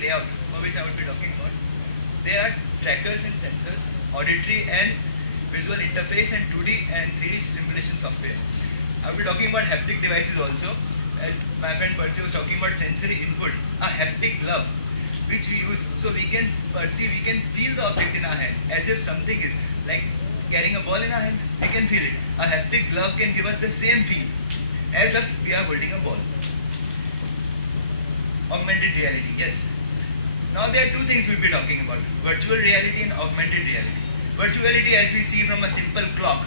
layout for which I would be talking about. They are trackers and sensors, auditory and visual interface, and 2D and 3D simulation software. I will be talking about haptic devices also, as my friend Percy was talking about sensory input, a haptic glove which we use so we can perceive, we can feel the object in our hand as if something is like carrying a ball in our hand, we can feel it. A haptic glove can give us the same feel as if we are holding a ball. Augmented reality, yes. Now there are two things we'll be talking about, virtual reality and augmented reality. Virtuality, as we see from a simple clock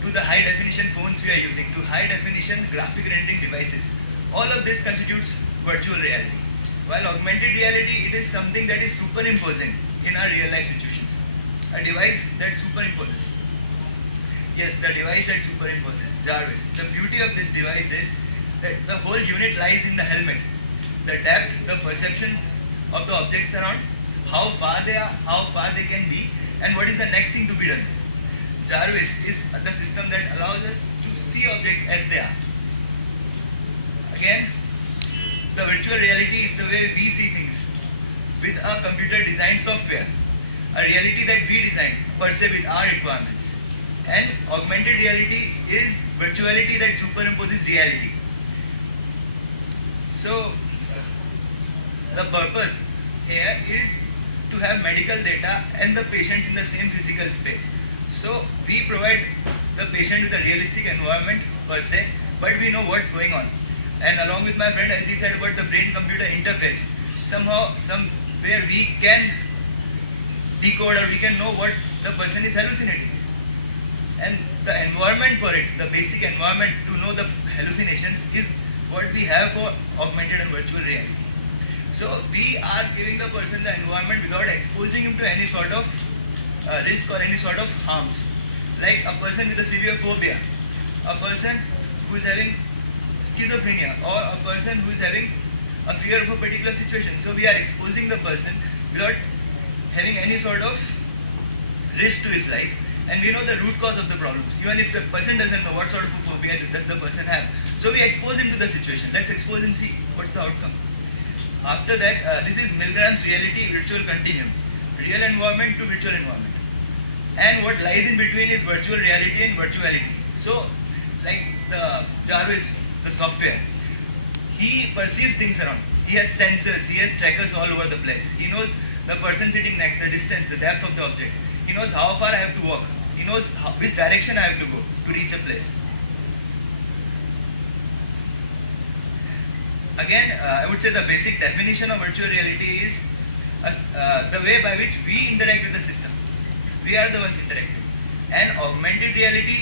to the high definition phones we are using, to high definition graphic rendering devices, all of this constitutes virtual reality. While augmented reality, it is something that is superimposing in our real life situations. A device that superimposes. Yes, the device that superimposes, Jarvis. The beauty of this device is that the whole unit lies in the helmet. The depth, the perception of the objects around, how far they are, how far they can be, and what is the next thing to be done. Jarvis is the system that allows us to see objects as they are. Again, the virtual reality is the way we see things with a computer designed software, a reality that we design per se with our requirements. And augmented reality is virtuality that superimposes reality. So the purpose here is to have medical data and the patients in the same physical space. So we provide the patient with a realistic environment per se, but we know what's going on. And along with my friend, as he said about the brain-computer interface, somewhere we can decode or we can know what the person is hallucinating. And the environment for it, the basic environment to know the hallucinations, is what we have for augmented and virtual reality. So we are giving the person the environment without exposing him to any sort of risk or any sort of harms. Like a person with a severe phobia, a person who is having schizophrenia, or a person who is having a fear of a particular situation. So we are exposing the person without having any sort of risk to his life, and we know the root cause of the problems. Even if the person doesn't know what sort of a phobia does the person have, so we expose him to the situation. Let's expose and see what's the outcome. After that, this is Milgram's reality virtual continuum, real environment to virtual environment, and what lies in between is virtual reality and virtuality. So like the Jarvis, the software, he perceives things around. He has sensors, he has trackers all over the place. He knows the person sitting next, the distance, the depth of the object. He knows how far I have to walk. He knows which direction I have to go to reach a place. Again, I would say the basic definition of virtual reality is the way by which we interact with the system. We are the ones interacting. And augmented reality